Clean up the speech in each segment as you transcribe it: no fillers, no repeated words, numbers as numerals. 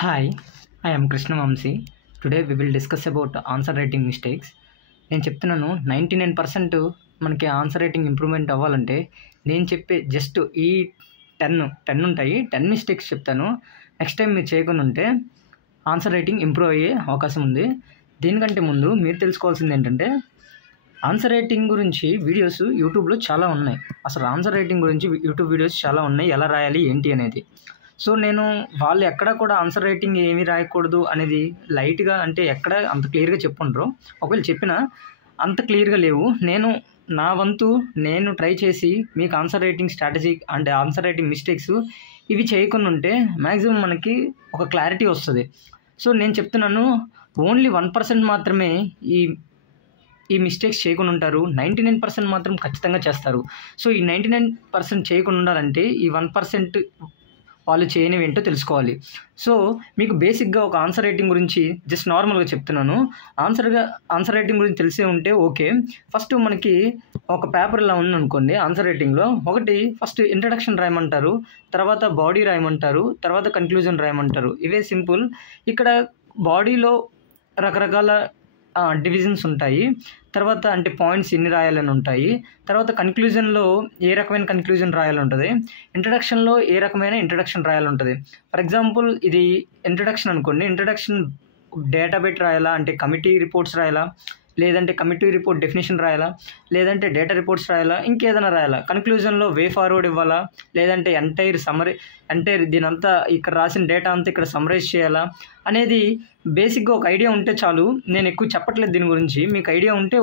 Hi, I am Krishna Vamsi. Today we will discuss about answer writing mistakes. నేను చెప్తున్నాను 99% మనకి answer writing improvement అవ్వాలంటే నేను చెప్పే జస్ట్ ఈ 10 ఉంటాయి. 10 మిస్టేక్స్ చెప్తాను. నెక్స్ట్ టైం మీరు చేయకుండా ఉంటే ఆన్సర్ రైటింగ్ ఇంప్రూవ్ అయ్యే అవకాశం ఉంది. దీనికంటే ముందు మీరు తెలుసుకోవాల్సింది ఏంటంటే ఆన్సర్ రైటింగ్ గురించి వీడియోస్ యూట్యూబ్లో చాలా ఉన్నాయి. అసలు ఆన్సర్ రైటింగ్ గురించి యూట్యూబ్ వీడియోస్ చాలా ఉన్నాయి, ఎలా రాయాలి ఏంటి అనేది. సో నేను వాళ్ళు ఎక్కడ కూడా ఆన్సర్ రైటింగ్ ఏమీ రాయకూడదు అనేది లైట్గా, అంటే ఎక్కడ అంత క్లియర్గా చెప్పుండ్రు. ఒకవేళ చెప్పినా అంత క్లియర్గా లేవు. నా వంతు నేను ట్రై చేసి మీకు ఆన్సర్ రైటింగ్ స్ట్రాటజీ అంటే ఆన్సర్ రైటింగ్ మిస్టేక్స్ ఇవి చేయకుండా ఉంటే మ్యాక్సిమం మనకి ఒక క్లారిటీ వస్తుంది. సో నేను చెప్తున్నాను, ఓన్లీ 1% మాత్రమే ఈ మిస్టేక్స్ చేయకుండా ఉంటారు. 99% మాత్రం ఖచ్చితంగా చేస్తారు. సో ఈ 99% చేయకుండా ఉండాలంటే ఈ 1% వాళ్ళు చేయనివి ఏంటో తెలుసుకోవాలి. సో మీకు బేసిక్గా ఒక ఆన్సర్ రైటింగ్ గురించి జస్ట్ నార్మల్గా చెప్తున్నాను. ఆన్సర్ రైటింగ్ గురించి తెలిసే ఉంటే ఓకే. ఫస్ట్ మనకి ఒక పేపర్ ఇలా ఉందనుకోండి. ఆన్సర్ రైటింగ్లో ఫస్ట్ ఇంట్రడక్షన్ రాయమంటారు, తర్వాత బాడీ రాయమంటారు, తర్వాత కన్క్లూజన్ రాయమంటారు. ఇవే సింపుల్. ఇక్కడ బాడీలో రకరకాల డివిజన్స్ ఉంటాయి. తర్వాత అంటే పాయింట్స్ ఎన్ని రాయాలని ఉంటాయి. తర్వాత కన్క్లూజన్లో ఏ రకమైన కన్క్లూజన్ రాయాలి ఉంటుంది. ఇంట్రడక్షన్లో ఏ రకమైన ఇంట్రడక్షన్ రాయాలి ఉంటుంది. ఫర్ ఎగ్జాంపుల్ ఇది ఇంట్రడక్షన్ అనుకోండి. ఇంట్రడక్షన్ డేటా బెట్ రాయాలా, అంటే కమిటీ రిపోర్ట్స్ రాయాలా, లేదంటే కమిటీ రిపోర్ట్ డెఫినేషన్ రాయాలా, లేదంటే డేటా రిపోర్ట్స్ రాయాలా, ఇంకేదైనా రాయాలా. కన్క్లూజన్లో వే ఫార్వర్డ్ ఇవ్వాలా, లేదంటే ఎంటైర్ దీనంతా ఇక్కడ రాసిన డేటా అంతా ఇక్కడ సమ్మరైజ్ చేయాలా అనేది బేసిక్గా ఒక ఐడియా ఉంటే చాలు. నేను ఎక్కువ చెప్పట్లేదు దీని గురించి. మీకు ఐడియా ఉంటే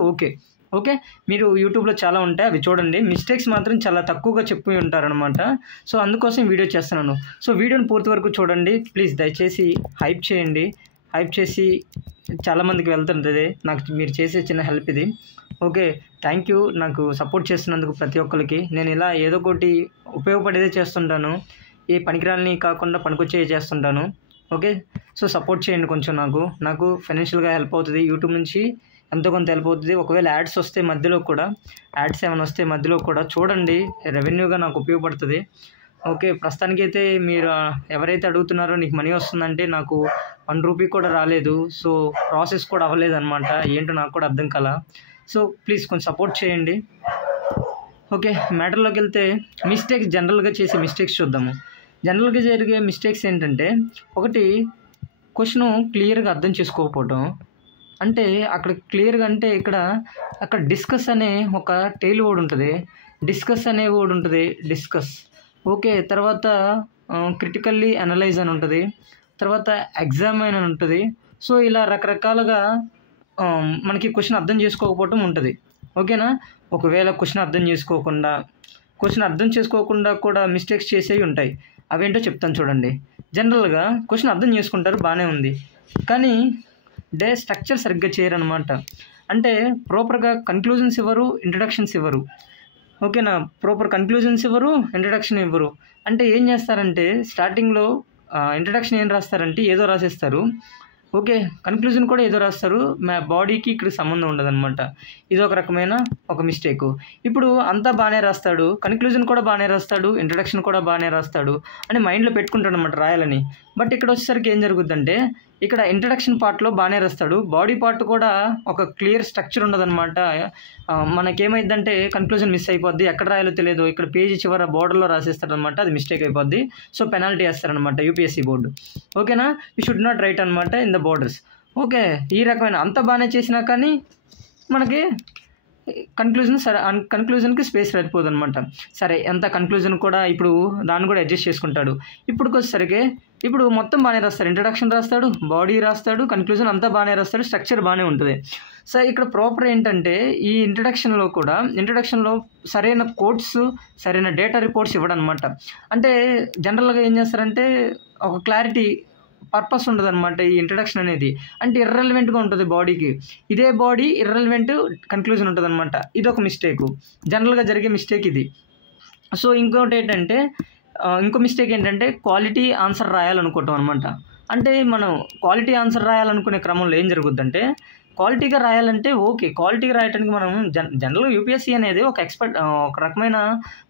ఓకే. మీరు యూట్యూబ్లో చాలా ఉంటాయి, అవి చూడండి. మిస్టేక్స్ మాత్రం చాలా తక్కువగా చెప్పి ఉంటారనమాట. సో అందుకోసం వీడియో చేస్తున్నాను. సో వీడియోని పూర్తి వరకు చూడండి ప్లీజ్. దయచేసి హైప్ చేయండి. హైప్ చేసి చాలామందికి వెళ్తుంటుంది. నాకు మీరు చేసే చిన్న హెల్ప్ ఇది. Okay, thank you. నాకు సపోర్ట్ చేస్తున్నందుకు ప్రతి ఒక్కరికి. నేను ఇలా ఏదో ఒకటి ఉపయోగపడేదే చేస్తుంటాను. ఏ పనికిరాలని కాకుండా పనికొచ్చేవి చేస్తుంటాను. ఓకే, సో సపోర్ట్ చేయండి కొంచెం. నాకు ఫైనాన్షియల్గా హెల్ప్ అవుతుంది. యూట్యూబ్ నుంచి ఎంతో కొంత హెల్ప్ అవుతుంది. ఒకవేళ యాడ్స్ వస్తే మధ్యలో కూడా, యాడ్స్ ఏమైనా వస్తే మధ్యలో కూడా చూడండి, రెవెన్యూగా నాకు ఉపయోగపడుతుంది. ఓకే, ప్రస్తుతానికైతే మీరు ఎవరైతే అడుగుతున్నారో నీకు మనీ వస్తుందంటే నాకు 1 రూపీ కూడా రాలేదు. సో ప్రాసెస్ కూడా అవ్వలేదు అనమాట. ఏంటో నాకు కూడా అర్థం కాల. సో ప్లీజ్ కొంచెం సపోర్ట్ చేయండి. ఓకే, మ్యాటర్లోకి వెళ్తే జనరల్గా చేసే మిస్టేక్స్ చూద్దాము. జనరల్గా జరిగే మిస్టేక్స్ ఏంటంటే, క్వశ్చన్ క్లియర్గా అర్థం చేసుకోకపోవటం. అంటే అక్కడ క్లియర్గా అంటే అక్కడ డిస్కస్ అనే ఒక టైల్ వర్డ్ ఉంటుంది. డిస్కస్ అనే వర్డ్ ఉంటుంది. ఓకే, తర్వాత క్రిటికల్లీ అనలైజ్ అని ఉంటుంది. తర్వాత ఎగ్జామైన్ అని ఉంటుంది. సో ఇలా రకరకాలుగా మనకి క్వశ్చన్ అర్థం చేసుకోకపోవటం ఉంటుంది. ఓకేనా. ఒకవేళ క్వశ్చన్ అర్థం చేసుకోకుండా కూడా మిస్టేక్స్ చేసేవి ఉంటాయి. అవేంటో చెప్తాను చూడండి. జనరల్గా క్వశ్చన్ అర్థం చేసుకుంటారు, బాగానే ఉంది, కానీ స్ట్రక్చర్ సరిగ్గా చేయరనమాట. అంటే ప్రాపర్గా కన్క్లూజన్స్ ఇవ్వరు, ఇంట్రడక్షన్స్ ఇవ్వరు. ఓకేనా. ప్రాపర్ కన్క్లూజన్స్ ఇవ్వరు, ఇంట్రడక్షన్ ఇవ్వరు. అంటే ఏం చేస్తారంటే స్టార్టింగ్లో ఇంట్రడక్షన్ ఏం రాస్తారంటే ఏదో రాసేస్తారు. ఓకే, కన్క్లూజన్ కూడా ఏదో రాస్తారు. బాడీకి ఇక్కడ సంబంధం ఉండదన్నమాట. ఇది ఒక రకమైన మిస్టేక్. ఇప్పుడు అంతా బాగానే రాస్తాడు, కన్క్లూజన్ కూడా బాగానే రాస్తాడు, ఇంట్రడక్షన్ కూడా బాగానే రాస్తాడు అని మైండ్లో పెట్టుకుంటాడు అనమాట రాయాలని. బట్ ఇక్కడ వచ్చేసరికి ఏం జరుగుతుందంటే, ఇక్కడ ఇంట్రడక్షన్ పార్ట్లో బాగానే రాస్తాడు, బాడీ పార్ట్ కూడా ఒక క్లియర్ స్ట్రక్చర్ ఉండదన్నమాట. మనకేమైందంటే కన్క్లూజన్ మిస్ అయిపోద్ది, ఎక్కడ రాయాలో తెలియదు. ఇక్కడ పేజీ చివర బోర్డర్లో రాసేస్తారనమాట, అది మిస్టేక్ అయిపోద్ది. సో పెనాల్టీ వేస్తారనమాట యూపీఎస్సీ బోర్డు. ఓకేనా. యూ షుడ్ నాట్ రైట్ అనమాట ఇన్ ద బోర్డర్స్. ఓకే, ఈ రకమైన అంత బాగానే చేసినా కానీ మనకి కన్క్లూజన్కి స్పేస్ సరిపోదు అనమాట. సరే, ఎంత కన్క్లూజన్ కూడా ఇప్పుడు దాన్ని కూడా అడ్జస్ట్ చేసుకుంటాడు. ఇప్పుడు మొత్తం బాగానే రాస్తాడు. ఇంట్రడక్షన్ రాస్తాడు, బాడీ రాస్తాడు, కన్క్లూజన్ అంతా బాగానే రాస్తాడు, స్ట్రక్చర్ బాగానే ఉంటుంది. సో ఇక్కడ ప్రాపర్ ఏంటంటే ఈ ఇంట్రడక్షన్లో సరైన కోట్స్, సరైన డేటా రిపోర్ట్స్ ఇవ్వడం అనమాట. అంటే జనరల్గా ఏం చేస్తారంటే ఒక క్లారిటీ పర్పస్ ఉండదు అనమాట ఈ ఇంట్రడక్షన్ అనేది. అంటే ఇర్రెలవెంట్గా ఉంటుంది బాడీకి. ఇదే బాడీ ఇర్రెలవెంట్ కన్క్లూజన్ ఉంటుంది అనమాట. ఇది ఒక మిస్టేక్, జనరల్గా జరిగే మిస్టేక్ ఇది. సో ఇంకో మిస్టేక్ ఏంటంటే క్వాలిటీ ఆన్సర్ రాయాలనుకోవటం అనమాట. అంటే మనం క్వాలిటీ ఆన్సర్ రాయాలనుకునే క్రమంలో ఏం జరుగుద్దంటే క్వాలిటీగా రాయాలంటే ఓకే. క్వాలిటీగా రాయటానికి మనం జనరల్‌గా యూపీఎస్సీ అనేది ఒక రకమైన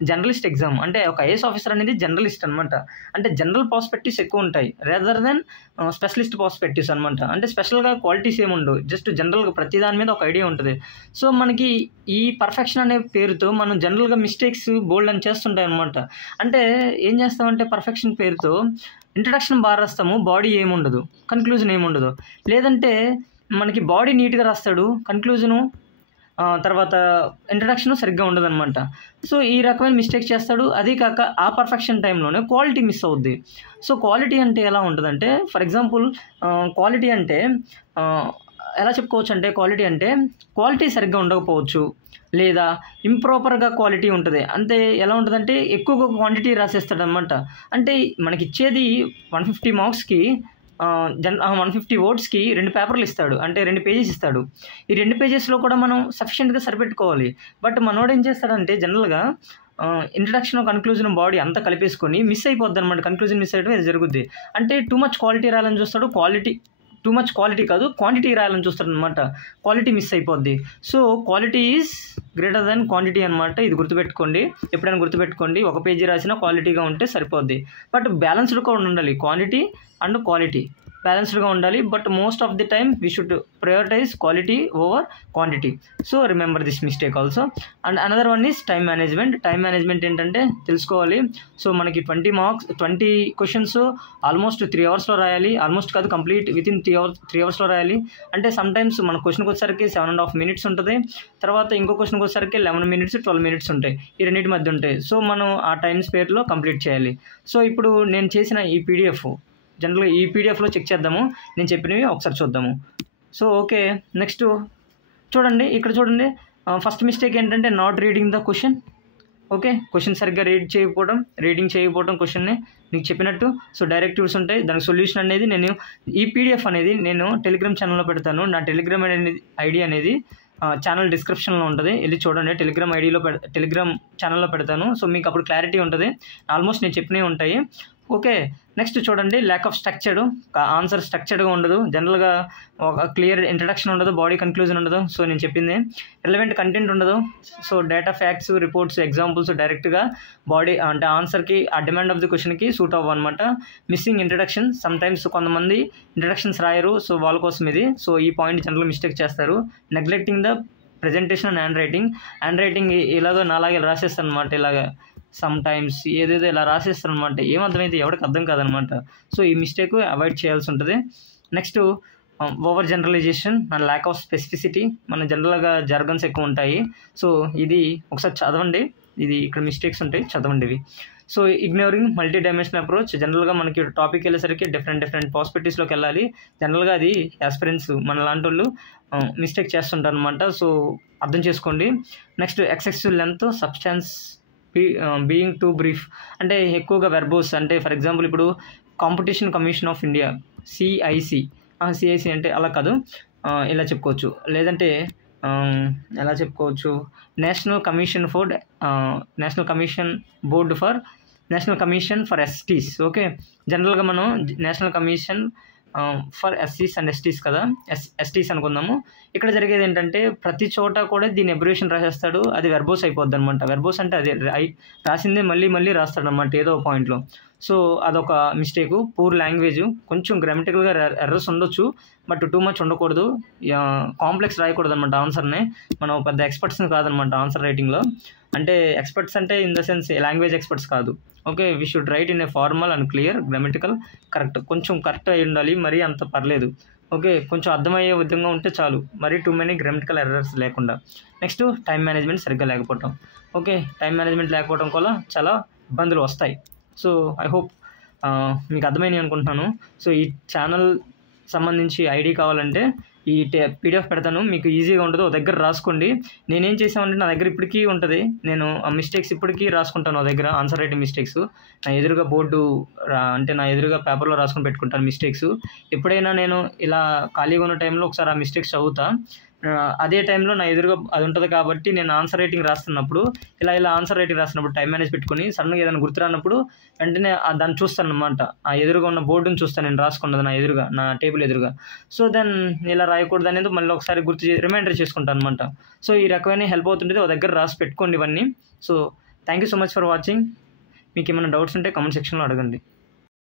జర్నలిస్ట్ ఎగ్జామ్. అంటే ఒక ఐఏఎస్ ఆఫీసర్ అనేది జర్నలిస్ట్ అనమాట. అంటే జనరల్ పర్స్పెక్టివ్స్ ఎక్కువుంటాయి. రాదర్ దెన్ స్పెషలిస్ట్ పర్స్పెక్టివ్స్ అనమాట. అంటే స్పెషల్‌గా క్వాలిటీస్ ఏముండవు. జస్ట్ జనరల్‌గా ప్రతి దాని మీద ఒక ఐడియా ఉంటది. సో, మనకి ఈ పర్ఫెక్షన్ అనే పేరుతో మనం జనరల్‌గా మిస్టేక్స్ బోలెడన్ని చేస్తుంటాయనమాట. అంటే ఏం చేస్తామంటే పర్ఫెక్షన్ పేరుతో ఇంట్రడక్షన్ రాస్తాము. బాడీ ఏముండదు. కన్క్లూజన్ ఏముండదు. లేదంటే మనకి బాడీ నీట్‌గా రాస్తాడు. కన్క్లూజను తర్వాత ఇంట్రడక్షన్ సరిగ్గా ఉండదనమాట. సో, ఈ రకమైన మిస్టేక్స్ చేస్తాడు. అదీ కాక ఆ పర్ఫెక్షన్ టైంలోనే క్వాలిటీ మిస్ అవుద్ది. సో, క్వాలిటీ అంటే ఎలా ఉంటదంటే ఫర్ ఎగ్జాంపుల్ క్వాలిటీ అంటే ఎలా చెప్పుకోవచ్చంటే క్వాలిటీ సరిగ్గా ఉండకపోవచ్చు. లేదా ఇంప్రాపర్‌గా క్వాలిటీ ఉంటది. అంటే ఎలా ఉంటదంటే ఎక్కువగా క్వాంటిటీ రాసేస్తాడనమాట. అంటే మనకిచ్చేది 150 మార్క్స్‌కి 150 వర్డ్స్‌కి 2 పేపర్‌లు ఇస్తాడు. అంటే 2 పేజెస్ ఇస్తాడు. ఈ 2 పేజెస్‌లో కూడా మనం సఫిషియెంట్‌గా సరిపెట్టుకోవాలి. బట్ మనోడు ఏం చేస్తాడంటే జనరల్‌గా ఇంట్రడక్షన్, కన్క్లూజన్, బాడీ అంతా కలిపేసుకొని మిస్ అయిపోద్దనమాట. కన్క్లూజన్ మిస్ అయ్యడం ఇది జరుగుద్ది. అంటే టూ మచ్ క్వాలిటీ రాయాలని చూస్తాడు. టూ మచ్ క్వాలిటీ కాదు, క్వాంటిటీ రాయాలని చూస్తాడనమాట. క్వాలిటీ మిస్ అయిపోద్ది. So, quality is greater than quantity అనమాట. ఇది గుర్తుపెట్టుకోండి. ఎప్పుడైనా గుర్తుపెట్టుకోండి. ఒక పేజీ రాసినా క్వాలిటీగా ఉంటే సరిపోద్ది. బట్ బ్యాలెన్స్డ్ కూడా ఉండాలి. క్వాంటిటీ అండ్ క్వాలిటీ బ్యాలెన్స్డ్‌గా ఉండాలి. But most of the time we should prioritise quality over quantity. So, remember this mistake also. And another one is time management. Time management ఏంటంటే తెలుసుకోవాలి. సో, మనకి 20 క్వెషన్స్ ఆల్మోస్ట్ 3 అవర్స్‌లో రాయాలి. Almost కాదు, complete within 3 అవర్స్‌లో రాయాలి. అంటే సమ్‌టైమ్స్ మన క్వెషన్‌కి వచ్చేసరికి 7.5 మినిట్స్ ఉంటది. తర్వాత ఇంకో క్వెషన్‌కి వచ్చేసరికి 11 మినిట్స్, 12 మినిట్స్ ఉంటాయి. ఈ రెండిటి మధ్య ఉంటాయి. సో, మనం ఆ టైమ్ స్పేర్‌లో కంప్లీట్ చేయాలి. సో, ఇప్పుడు నేను చేసిన ఈ పీడీఎఫ్ జనరల్‌గా ఈ పీడీఎఫ్‌లో చెక్ చేద్దాము. నేను చెప్పినవి ఒకసారి చూద్దాము. So, okay. నెక్స్ట్ చూడండి. ఇక్కడ చూడండి. ఫస్ట్ మిస్టేక్ ఏంటంటే not reading the question. Okay. Question సరిగ్గా రీడింగ్ చేయకపోవడం క్వెషన్‌ని మీకు చెప్పినట్టు. సో, డైరెక్టివ్స్ ఉంటాయి. దానికి సొల్యూషన్ అనేది ఈ పీడీఎఫ్ అనేది నేను టెలిగ్రామ్ ఛానల్‌లో పెడతాను. నా టెలిగ్రామ్ ఐడీ అనేది ఛానల్ డిస్క్రిప్షన్‌లో ఉంటది. ఎళ్లి చూడండి. టెలిగ్రామ్ ఛానల్‌లో పెడతాను. సో, మీకు అప్పుడు క్లారిటీ ఉంటది. ఆల్మోస్ట్ నేను చెప్పినవి ఉంటాయి. ఓకే. నెక్స్ట్ చూడండి. ల్యాక్ ఆఫ్ ఆన్సర్ స్ట్రక్చర్డ్‌గా ఉండదు. జనరల్‌గా ఒక క్లియర్ ఇంట్రడక్షన్ ఉండదు. బాడీ కన్క్లూజన్ ఉండదు. సో, నేను చెప్పింది రిలవెంట్ కంటెంట్ ఉండదు. So, data, facts, reports, examples డైరెక్ట్‌గా బాడీ అంటే ఆన్సర్‌కి ఆ డిమాండ్ ఆఫ్ ది క్వెషన్‌కి సూట్ అవ్వనమాట. Missing introduction. సమ్‌టైమ్స్ కొంతమంది ఇంట్రడక్షన్స్ రాయరు. సో, వాళ్ళ కోసం ఇది. సో, ఈ పాయింట్ జనరల్‌గా మిస్టేక్ చేస్తారు. Neglecting the presentation and handwriting ఇలాగ నాలాగే రాసేస్తానమాట. ఇలాగ సమ్‌టైమ్స్ ఏదేదో ఇలా రాసేస్తారనమాట. ఏమర్థమైతే ఎవడికి అర్థం కాదనమాట. సో, ఈ మిస్టేక్ అవాయిడ్ చేయాల్సి ఉంటది. Next over generalisation and lack of specificity. మన జనరల్‌గా జార్గన్స్ ఎక్కువ ఉంటాయి. సో, ఇది ఒకసారి చదవండి. ఇక్కడ మిస్టేక్స్ ఉంటాయి. చదవండి ఇవి. So, ignoring multi dimensional approach. జనరల్‌గా మనకి టాపిక్ వెళ్ళేసరికి డిఫరెంట్ పర్స్పెక్టివ్స్‌లోకి వెళ్ళాలి. జనరల్‌గా అది యాస్పిరెంట్స్ మన లాంటోళ్ళు మిస్టేక్ చేస్తుంటారనమాట. సో, అర్థం చేసుకోండి. Next excessive length, substance being too brief. అంటే ఎక్కువగా వెర్బోస్. అంటే ఫర్ ఎగ్జాంపుల్ ఇప్పుడు Competition Commission of India CIC అంటే అలా కాదు. ఇలా చెప్పుకోవచ్చు. లేదంటే ఎలా చెప్పుకోవచ్చు, National Commission for STs. Okay. జనరల్‌గా మనం నేషనల్ కమిషన్ ఫర్ ఎస్సీస్ అండ్ ఎస్టీస్ కదా, ఎస్టీస్ అనుకుందాము. ఇక్కడ జరిగేది ఏంటంటే ప్రతి చోట కూడా దీని అబ్రివేషన్ రాసేస్తాడు. అది వెర్బోస్ అయిపోద్ది అనమాట. వెర్బోస్ అంటే అదే రాసిందే మళ్ళీ రాస్తాడనమాట ఏదో పాయింట్లో. సో, అదొక మిస్టేకు. Poor language. కొంచెం గ్రామటికల్‌గా ఎర్రర్స్ ఉండొచ్చు. బట్ టూ మచ్ ఉండకూడదు. కాంప్లెక్స్ రాయకూడదు అనమాట ఆన్సర్ని. మనం పెద్ద ఎక్స్పర్ట్స్ని కాదనమాట ఆన్సర్ రైటింగ్లో. అంటే ఎక్స్పర్ట్స్ అంటే in the sense language experts కాదు. Okay. We should write in a formal and clear, grammatical, correct. కొంచెం కరెక్ట్ అయి ఉండాలి. మరీ అంత పర్లేదు. ఓకే. కొంచెం అర్థమయ్యే విధంగా ఉంటే చాలు. మరీ టూ మెనీ గ్రామటికల్ ఎర్రర్స్ లేకుండా. నెక్స్ట్ టైం మేనేజ్మెంట్ సరిగ్గా లేకపోవటం. ఓకే. టైం మేనేజ్మెంట్ లేకపోవడం వల్ల చాలా ఇబ్బందులు వస్తాయి. సో, ఐ హోప్ మీకు అర్థమైనవి అనుకుంటున్నాను. సో, ఈ ఛానల్ సంబంధించి ఐడి కావాలంటే ఈ పీడిఎఫ్ పెడతాను. మీకు ఈజీగా ఉంటుంది. ఒక దగ్గర రాసుకోండి. నేనేం చేసామంటే నా దగ్గర ఇప్పటికీ ఉంటుంది. నేను ఆ మిస్టేక్స్ ఇప్పటికీ రాసుకుంటాను. నా దగ్గర ఆన్సర్ రైటింగ్ మిస్టేక్స్ నా ఎదురుగా నా ఎదురుగా పేపర్లో రాసుకొని పెట్టుకుంటాను మిస్టేక్స్. ఎప్పుడైనా నేను ఇలా ఖాళీగా ఉన్న టైంలో ఒకసారి ఆ మిస్టేక్స్ చదువుతా. అదే టైంలో నా ఎదురుగా అది ఉంటుంది కాబట్టి నేను ఆన్సర్ రైటింగ్ రాస్తున్నప్పుడు ఇలా ఆన్సర్ రైటింగ్ రాస్తున్నప్పుడు టైం మేనేజ్ పెట్టుకొని సడన్గా ఏదైనా గుర్తురానప్పుడు వెంటనే దాన్ని చూస్తాను అనమాట. ఆ ఎదురుగా ఉన్న బోర్డుని చూస్తాను, నేను రాసుకున్నది నా ఎదురుగా, నా టేబుల్ ఎదురుగా. సో దెన్ ఇలా రాయకూడదు అనేది మళ్ళీ ఒకసారి రిమైండర్ చేసుకుంటాను అనమాట. సో ఈ రకమైన హెల్ప్ అవుతుంటుంది. ఒక దగ్గర రాసి పెట్టుకోండి ఇవన్నీ. So thank you so much for watching. మీకు ఏమైనా డౌట్స్ ఉంటే కామెంట్ సెక్షన్లో అడగండి.